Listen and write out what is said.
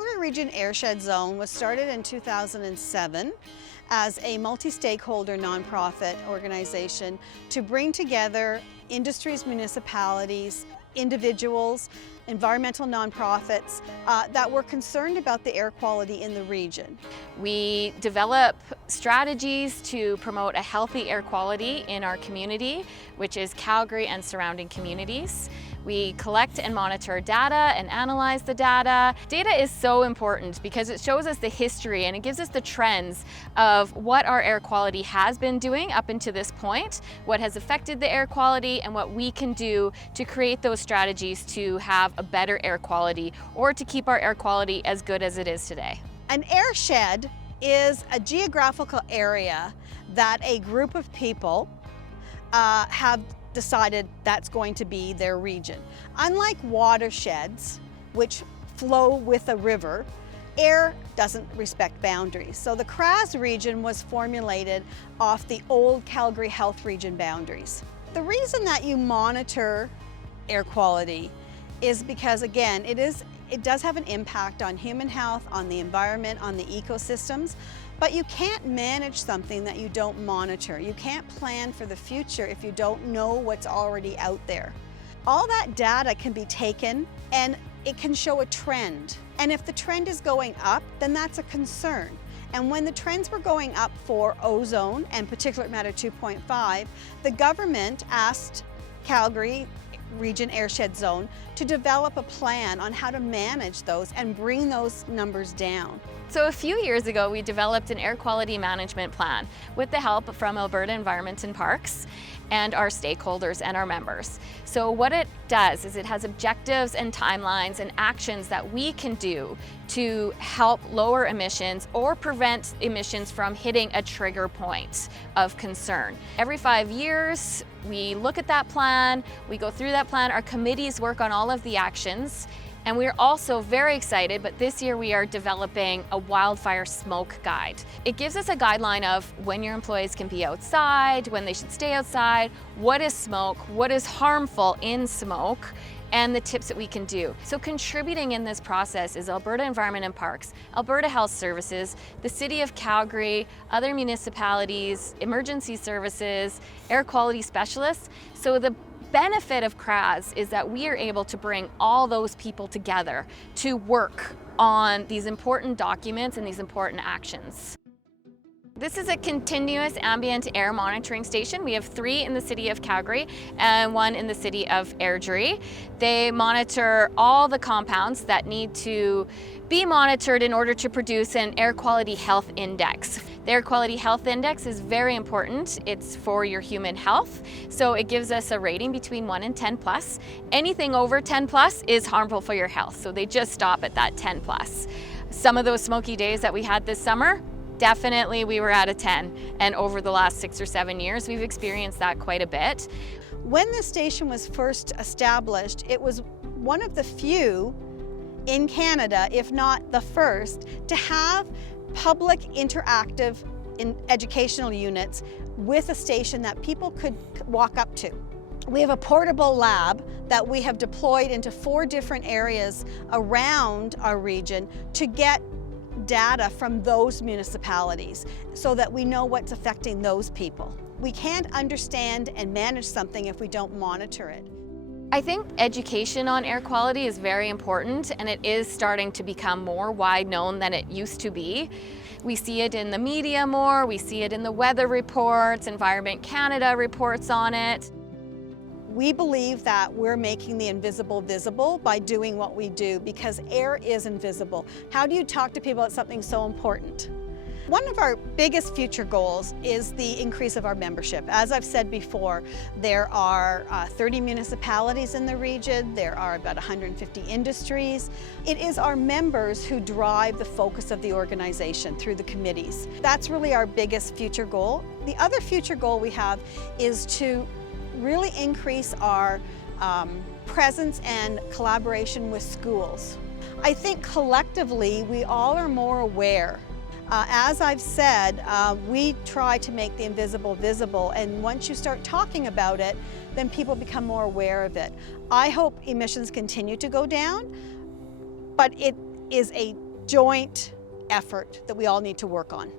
Calgary Region Airshed Zone was started in 2007 as a multi-stakeholder nonprofit organization to bring together industries, municipalities, individuals, environmental nonprofits that were concerned about the air quality in the region. We develop strategies to promote a healthy air quality in our community, which is Calgary and surrounding communities. We collect and monitor data and analyze the data. Data is so important because it shows us the history and it gives us the trends of what our air quality has been doing up until this point, what has affected the air quality, and what we can do to create those strategies to have a better air quality or to keep our air quality as good as it is today. An airshed is a geographical area that a group of people have decided that's going to be their region. Unlike watersheds, which flow with a river, air doesn't respect boundaries. So the CRAZ region was formulated off the old Calgary Health Region boundaries. The reason that you monitor air quality is because, again, it does have an impact on human health, on the environment, on the ecosystems, but you can't manage something that you don't monitor. You can't plan for the future if you don't know what's already out there. All that data can be taken and it can show a trend. And if the trend is going up, then that's a concern. And when the trends were going up for ozone and particulate matter 2.5, the government asked Calgary Region Airshed Zone to develop a plan on how to manage those and bring those numbers down. So a few years ago, we developed an air quality management plan with the help from Alberta Environment and Parks and our stakeholders and our members. So what it does is it has objectives and timelines and actions that we can do to help lower emissions or prevent emissions from hitting a trigger point of concern. Every 5 years, we look at that plan, we go through that plan, our committees work on all of the actions. And we're also very excited, but this year we are developing a wildfire smoke guide. It gives us a guideline of when your employees can be outside, when they should stay outside, what is smoke, what is harmful in smoke, and the tips that we can do. So contributing in this process is Alberta Environment and Parks, Alberta Health Services, the City of Calgary, other municipalities, emergency services, air quality specialists. So the benefit of CRAZ is that we are able to bring all those people together to work on these important documents and these important actions. This is a continuous ambient air monitoring station. We have 3 in the city of Calgary and 1 in the city of Airdrie. They monitor all the compounds that need to be monitored in order to produce an air quality health index. The air quality health index is very important. It's for your human health. So it gives us a rating between 1 and 10 plus. Anything over 10 plus is harmful for your health. So they just stop at that 10 plus. Some of those smoky days that we had this summer, definitely we were at a 10. And over the last 6 or 7 years, we've experienced that quite a bit. When the station was first established, it was one of the few in Canada, if not the first, to have public interactive educational units with a station that people could walk up to. We have a portable lab that we have deployed into 4 different areas around our region to get data from those municipalities so that we know what's affecting those people. We can't understand and manage something if we don't monitor it. I think education on air quality is very important, and it is starting to become more wide known than it used to be. We see it in the media more, we see it in the weather reports, Environment Canada reports on it. We believe that we're making the invisible visible by doing what we do, because air is invisible. How do you talk to people about something so important? One of our biggest future goals is the increase of our membership. As I've said before, there are 30 municipalities in the region. There are about 150 industries. It is our members who drive the focus of the organization through the committees. That's really our biggest future goal. The other future goal we have is to really increase our presence and collaboration with schools. I think collectively we all are more aware. As I've said, we try to make the invisible visible, and once you start talking about it, then people become more aware of it. I hope emissions continue to go down, but it is a joint effort that we all need to work on.